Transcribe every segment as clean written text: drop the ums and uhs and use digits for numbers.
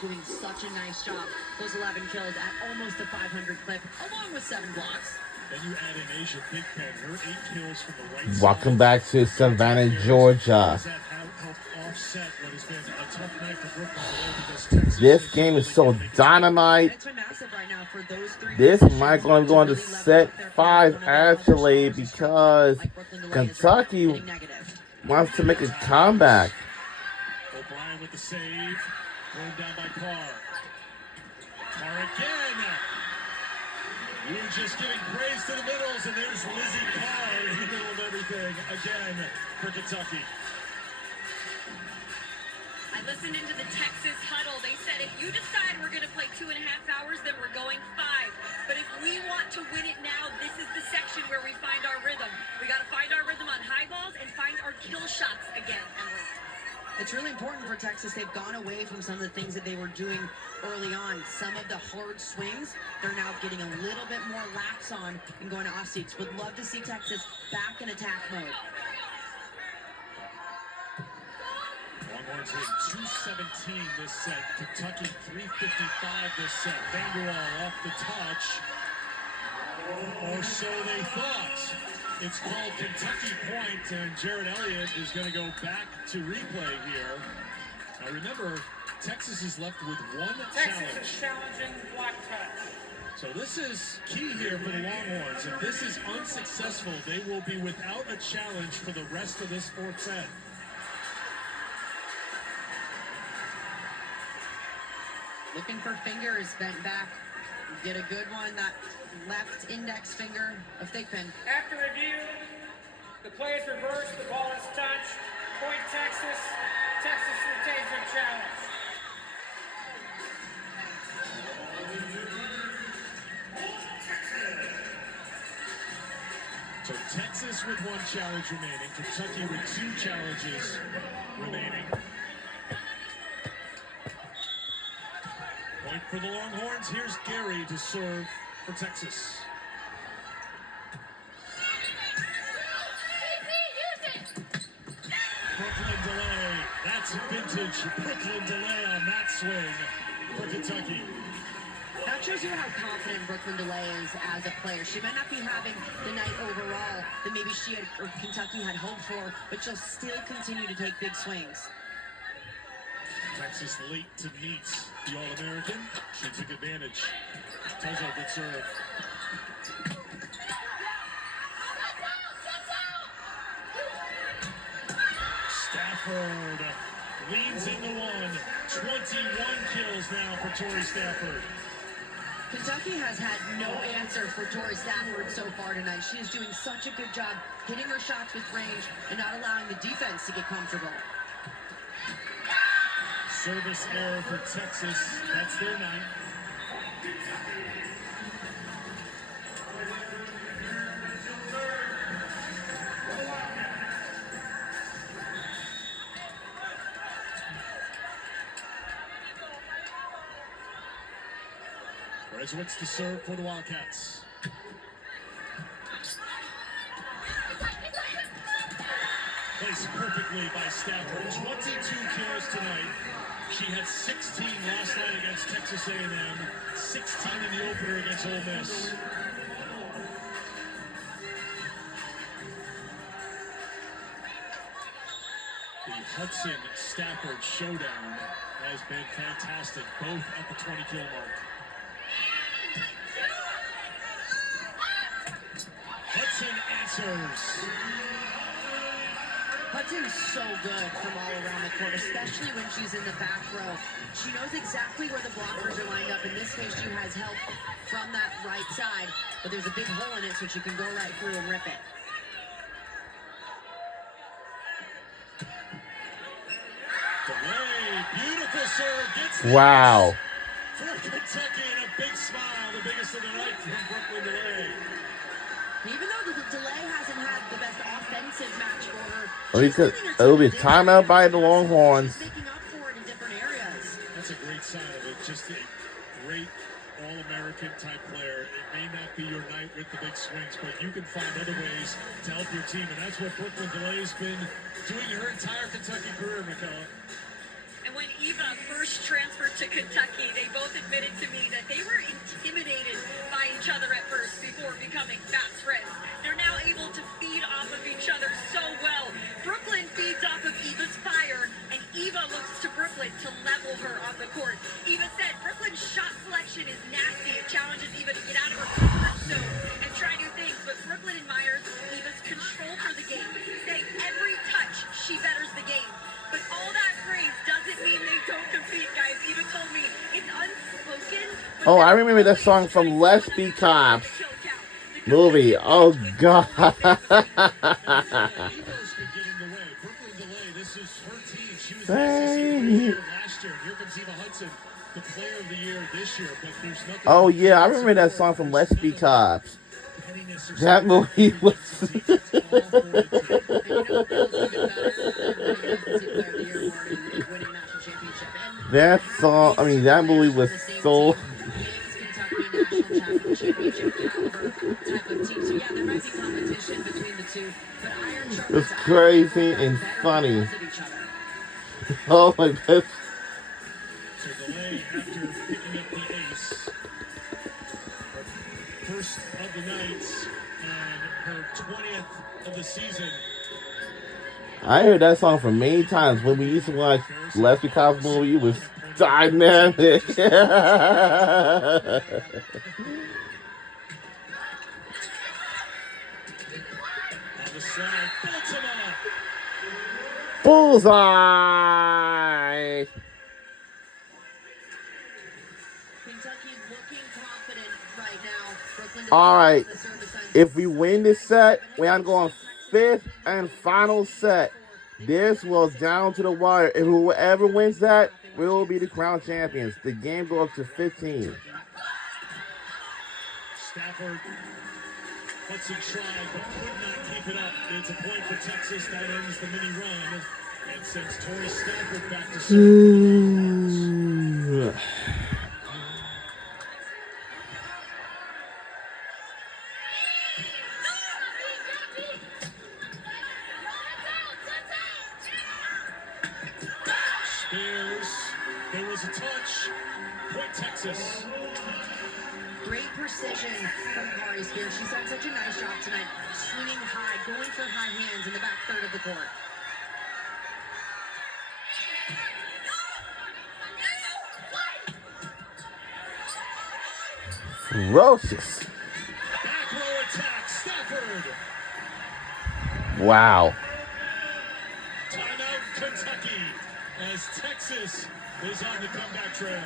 doing such a nice job. Those 11 kills at almost a 500 clip, along with 7 blocks. Then you add in Asia Big Pen, her 8 kills from the right side. Welcome back to Savannah, Georgia. This game is so dynamite. This might going to go into set 5 actually because Kentucky wants to make a comeback. O'Brien with the save, thrown down by Carr. Carr again. We were just giving praise to the middles, and there's Lizzie Carr in the middle of everything again for Kentucky. I listened into the Texas huddle. They said if you decide we're going to play 2.5 hours, then we're going 5. But if we want to win it now, this is the section where we find our rhythm. We got to find our rhythm on high balls and find our kill shots again, Emily. It's really important for Texas. They've gone away from some of the things that they were doing early on. Some of the hard swings, they're now getting a little bit more lax on and going to off seats. Would love to see Texas back in attack mode. Longhorns hitting 217 this set. Kentucky 355 this set. Vanderwall off the touch. Or so they thought. It's called Kentucky point, and Jared Elliott is going to go back to replay here. Now remember, Texas is left with one challenge. Texas is challenging block touch. So this is key here for the Longhorns. If this is unsuccessful, they will be without a challenge for the rest of this 4th set. Looking for fingers bent back. Get a good one. That left index finger of Thigpen. After review, the play is reversed. The ball is touched. Point Texas. Texas retains their challenge. So Texas with 1 challenge remaining. Kentucky with 2 challenges remaining. Point for the Longhorns. Here's Gary to serve for Texas. Brooklyn delay. That's vintage Brooklyn delay on that swing for Kentucky. That shows you how confident Brooklyn DeLay is as a player. She might not be having the night overall that maybe she had, or Kentucky had hoped for, but she'll still continue to take big swings. Texas late to meet the All-American. She took advantage. Tozo good serve. Stafford leans into 1. 21 kills now for Tori Stafford. Kentucky has had no answer for Tori Stafford so far tonight. She is doing such a good job hitting her shots with range and not allowing the defense to get comfortable. Service error for Texas. That's their 9th. Reswitz to serve for the Wildcats. Placed perfectly by Stafford. 22 kills tonight. She had 16 last night against Texas A&M, 16 in the opener against Ole Miss. The Hudson-Stafford showdown has been fantastic, both at the 20-kill mark. Hudson answers. Hudson's so good from all around the court, especially when she's in the back row. She knows exactly where the blockers are lined up. In this case, she has help from that right side, but there's a big hole in it, so she can go right through and rip it. DeLay, beautiful serve, gets the Wow. for Kentucky, and a big smile, the biggest of the night from Brooklyn DeLay. Even though the DeLay hasn't had the best offensive match for her, It'll be a timeout by the Longhorns. she's making up for it in different areas. That's a great sign of it. Just a great All-American type player. It may not be your night with the big swings, but you can find other ways to help your team, and that's what Brooklyn DeLay's been doing her entire Kentucky career, McKellar. And when Eva first transferred to Kentucky. They both admitted to me that they were intimidated by each other at first before becoming fast friends. They're now able to feed off of each other so well. Brooklyn feeds off of Eva's fire, and Eva looks to Brooklyn to level her on the court. Eva said Brooklyn's shot selection is nasty. It challenges Eva to get out of her comfort zone and try new things, but Brooklyn admires Eva's control for the game, saying every touch she betters the game. But all that praise doesn't mean they don't compete, guys. Eva told me it's unspoken. Oh, I remember that song from Let's Be Cops movie. Oh, God. Eagles could get in the way. Brooklyn delay. This is her team. She was the SEC Player of the Year last year. Here comes Eva Hudson, the Player of the Year this year. But there's nothing. Oh, yeah, I remember that song from Let's Be Cops. That movie was... That song, I mean, that movie was so... It's crazy and funny. Oh my God. So delay after picking up the ace. Her first of the night and her 20th of the season. I heard that song for many times when we used to watch Let's Be Cops movie. It was dynamic. On the slide, Baltimore. Bullseye! Kentucky looking confident right now. Brooklyn All right. the service on- If we win this set, we are going fifth and final set. This was down to the wire. If whoever wins that, we will be the crown champions. The game goes up to 15. Stafford. Hudson tried but could not keep it up. It's a point for Texas. That ends the mini run and sends Torrey Stafford back to serve. Spears. There was a touch. Point Texas. Great precision from Kari Spears. She's done such a nice job tonight, swinging high, going for high hands in the back third of the court. Ferocious. Back row attack. Stafford. Wow. Timeout Kentucky as Texas is on the comeback trail.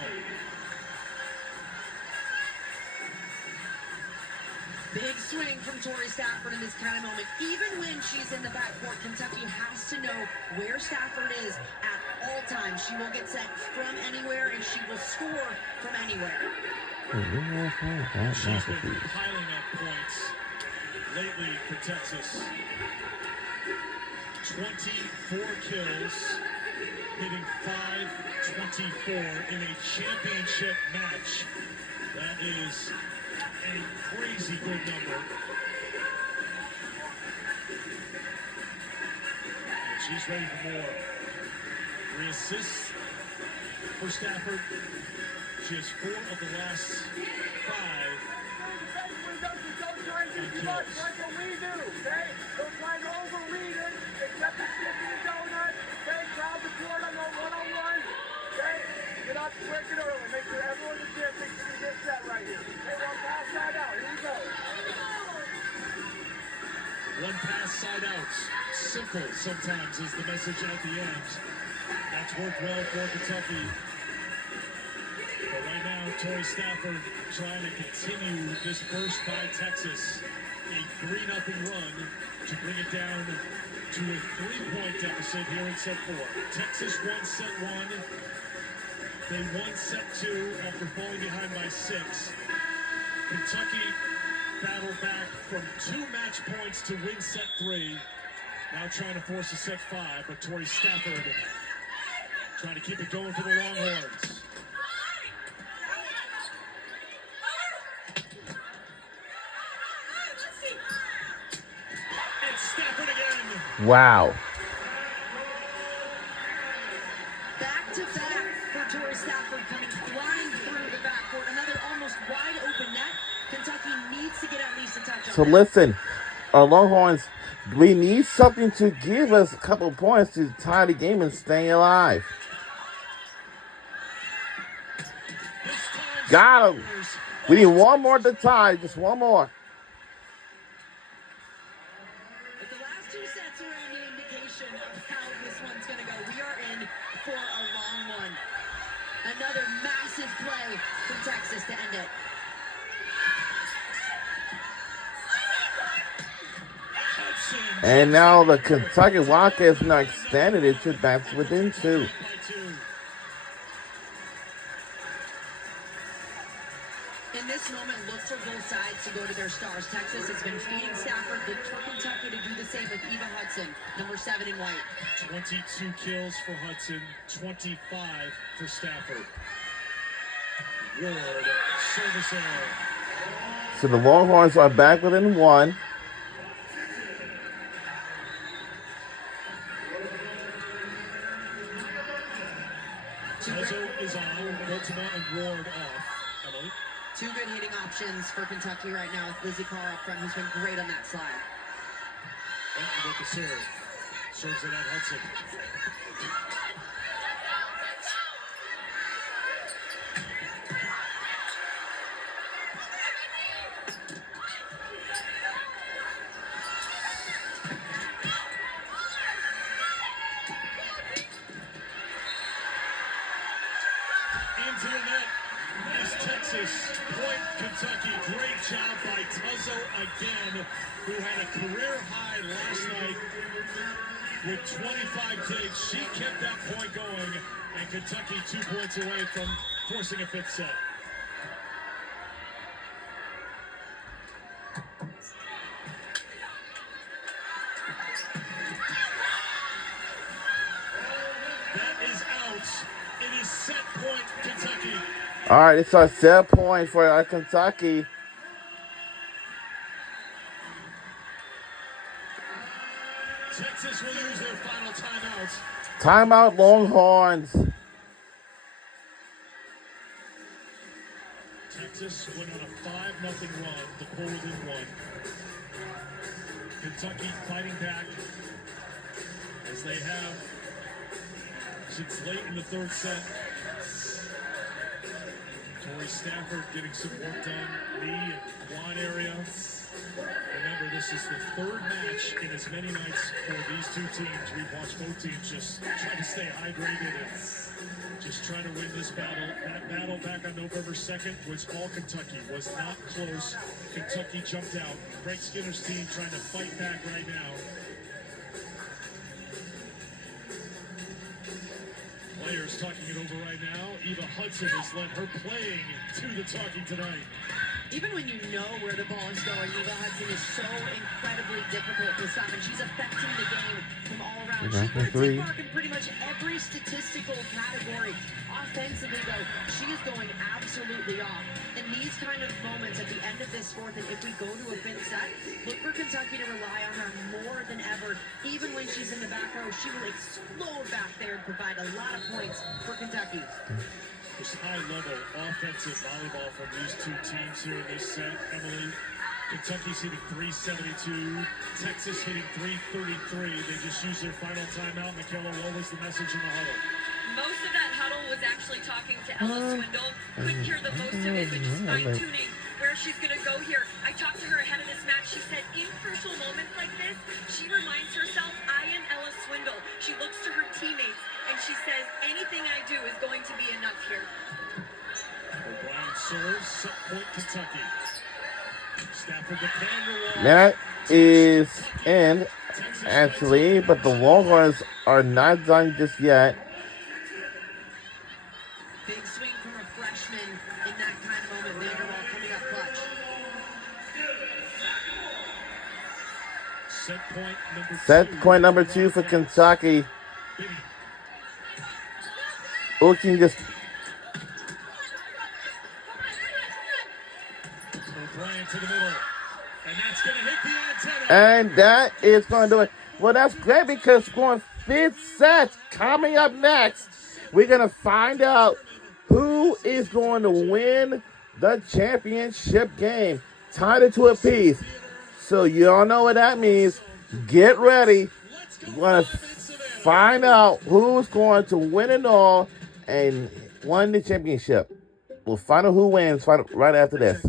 Big swing from Torrey Stafford in this kind of moment. Even when she's in the backcourt, Kentucky has to know where Stafford is at all times. She will get set from anywhere, and she will score from anywhere. She's been piling up points lately for Texas. 24 kills, hitting .524 in a championship match. That is a crazy good number. And she's ready for more. 3 assists for Stafford. She has 4 of the last 5. Don't try and do too much like what we do, okay? Don't try to overread it. Accept the stick in the donut. Okay? Crowd the court on the one-on-one. Okay? Get out quick and early. Make sure everyone's in there thinks you can get set right here. Hey, one pass side out. Here we go. One pass side out. Simple sometimes is the message at the end. That's worked well for Kentucky. But right now, Torrey Stafford trying to continue this burst by Texas. A 3-0 run to bring it down to a 3-point deficit here in set 4. Texas won set 1. They won set 2 after falling behind by 6. Kentucky battled back from 2 match points to win set 3. Now trying to force a set 5, but Torrey Stafford trying to keep it going for the Longhorns. It's Stafford again. Wow. Back to back for Torrey Stafford coming So listen, our Longhorns, we need something to give us a couple points to tie the game and stay alive. Got him. We need one more to tie, just one more. But the last two sets are an indication of how this one's going to go. We are in for a long one. Another massive play from Texas to end it. And now the Kentucky Wildcats now extended it to back within 2. In this moment, look for both sides to go to their stars. Texas has been feeding Stafford. Look for Kentucky to do the same with Eva Hudson, number 7 in white. 22 kills for Hudson, 25 for Stafford. Ward, service error. So the Longhorns are back within 1. Tuzzo is on, Multima and Ward off. Emily? Two good hitting options for Kentucky right now with Lizzie Carr up front, who's been great on that slide. And with the serve. Serves it at Hudson. Into the net. Nice Texas. Point Kentucky. Great job by Tuzzo again, who had a career high last night with 25 digs. She kept that point going, and Kentucky 2 points away from forcing a 5th set. That is out. It is set point Kentucky. All right, it's our set point for our Kentucky. Texas will use their final timeouts. Timeout, Longhorns. Texas went on a 5-0 run to pull within 1. Kentucky fighting back as they have since late in the 3rd set. Tori Stafford getting some work done, knee and quad area. Remember, this is the 3rd match in as many nights for these two teams. We've watched both teams just try to stay hydrated and just try to win this battle. That battle back on November 2nd was all Kentucky. Was not close. Kentucky jumped out. Greg Skinner's team trying to fight back right now. Players talking it over right now. Eva Hudson has led her playing to the talking tonight. Even when you know where the ball is going, Eva Hudson is so incredibly difficult to stop, and she's affecting the game from all around. She's going to take mark in pretty much every statistical category. Offensively, though, she is going absolutely off. In these kind of moments at the end of this 4th, and if we go to a 5th set, look for Kentucky to rely on her more than ever. Even when she's in the back row, she will explode back there and provide a lot of points for Kentucky. Just high-level offensive volleyball from these two teams here in this set. Emily, Kentucky's hitting 372. Texas hitting 333. They just used their final timeout. Michaela, what was the message in the huddle? Most of that huddle was actually talking to Ella Swindle. Couldn't hear the most of it, but just fine-tuning where she's going to go here. I talked to her ahead of this match. She said in crucial moments like this, she reminds herself, I am Ella Swindle. She looks to her teammates, and she says, anything I do is going to be enough here. O'Brien serves, set point Kentucky. Stafford the Vanderwall. That is in, actually, but the Longhorns are not done just yet. Big swing from a freshman in that kind of moment. Vanderwall coming up clutch. Set point number 2. Set point number 2 for Kentucky. Looking just. O'Brien to the middle. And that's going to hit the antenna. And that is going to do it. Well, that's great because going 5th set coming up next. We're going to find out who is going to win the championship game. Tied it to a piece. So you all know what that means. Get ready. We're going to find out who's going to win it all and win the championship. We'll find out who wins right after this.